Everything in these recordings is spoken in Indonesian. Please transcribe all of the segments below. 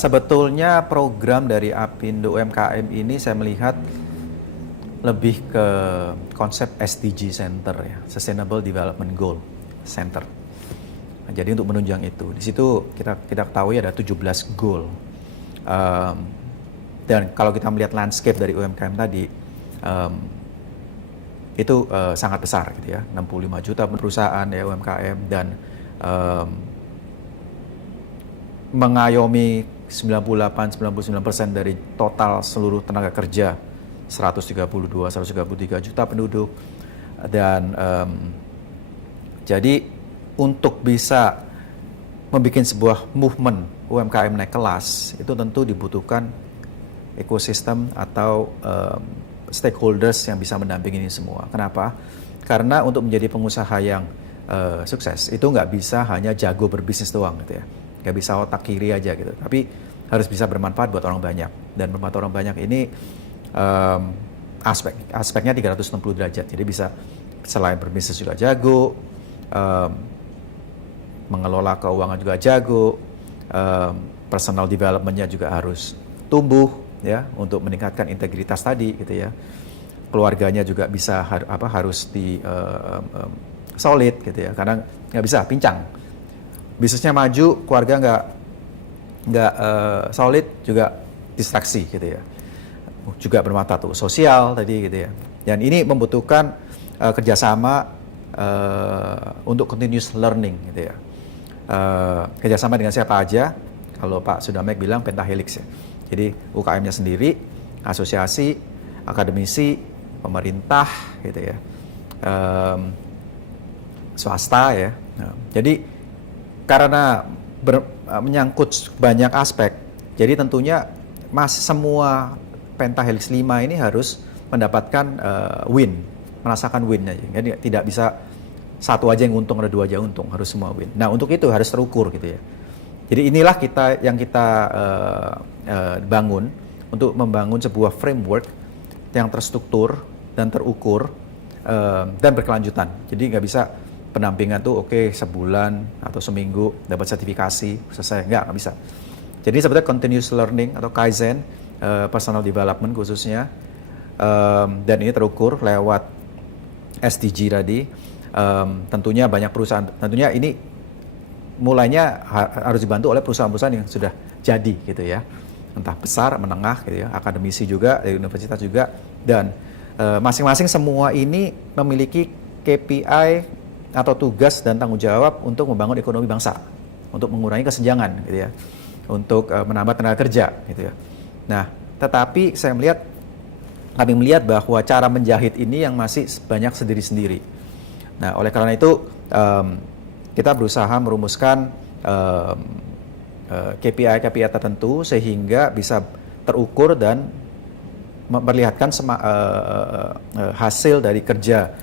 Sebetulnya program dari Apindo UMKM ini saya melihat lebih ke konsep SDG Center ya, Sustainable Development Goal Center. Nah, jadi untuk menunjang itu, di situ kita ketahui ada 17 goal. Dan kalau kita melihat landscape dari UMKM tadi, itu sangat besar gitu ya, 65 juta perusahaan ya UMKM dan mengayomi 98-99% dari total seluruh tenaga kerja 132-133 juta penduduk dan jadi untuk bisa membuat sebuah movement UMKM naik kelas itu tentu dibutuhkan ekosistem atau stakeholders yang bisa mendampingi ini semua. Kenapa? Karena untuk menjadi pengusaha yang sukses itu nggak bisa hanya jago berbisnis doang gitu ya, nggak bisa otak kiri aja gitu, tapi harus bisa bermanfaat buat orang banyak, dan bermanfaat orang banyak ini aspeknya 360 derajat, jadi bisa selain berbisnis juga jago, mengelola keuangan juga jago, personal development-nya juga harus tumbuh ya untuk meningkatkan integritas tadi gitu ya, keluarganya juga bisa harus solid gitu ya, karena nggak bisa pincang, bisnisnya maju keluarga nggak solid juga distraksi gitu ya, juga bermanfaat tuh sosial tadi gitu ya, dan ini membutuhkan kerjasama untuk continuous learning gitu ya, kerjasama dengan siapa aja. Kalau Pak Sudamek bilang pentahelix ya, jadi UKM-nya sendiri, asosiasi, akademisi, pemerintah gitu ya, swasta ya. Nah, jadi karena menyangkut banyak aspek, jadi tentunya semua pentahelix 5 ini harus mendapatkan win, merasakan win aja. Jadi tidak bisa satu aja yang untung, ada dua aja untung, harus semua win. Nah untuk itu harus terukur gitu ya. Jadi inilah yang kita bangun untuk membangun sebuah framework yang terstruktur dan terukur dan berkelanjutan. Jadi nggak bisa pendampingan tuh oke, sebulan atau seminggu dapat sertifikasi selesai, nggak bisa. Jadi sebetulnya continuous learning atau kaizen, personal development khususnya, dan ini terukur lewat SDG tadi. Tentunya banyak perusahaan, tentunya ini mulainya harus dibantu oleh perusahaan-perusahaan yang sudah jadi gitu ya, entah besar, menengah gitu ya, akademisi juga dari universitas juga, dan masing-masing semua ini memiliki KPI atau tugas dan tanggung jawab untuk membangun ekonomi bangsa, untuk mengurangi kesenjangan gitu ya, untuk menambah tenaga kerja gitu ya. Nah, tetapi kami melihat bahwa cara menjahit ini yang masih banyak sendiri-sendiri. Nah, oleh karena itu kita berusaha merumuskan KPI tertentu sehingga bisa terukur dan memperlihatkan hasil dari kerja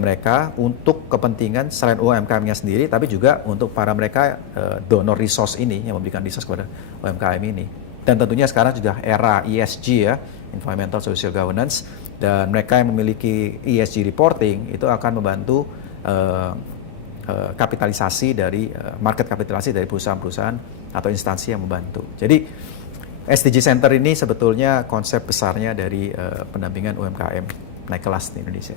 mereka untuk kepentingan selain UMKM-nya sendiri, tapi juga untuk para mereka donor resource ini yang memberikan resource kepada UMKM ini. Dan tentunya sekarang sudah era ESG ya, Environmental Social Governance, dan mereka yang memiliki ESG reporting itu akan membantu kapitalisasi dari market kapitalisasi dari perusahaan-perusahaan atau instansi yang membantu. Jadi SDG Center ini sebetulnya konsep besarnya dari pendampingan UMKM naik kelas di Indonesia.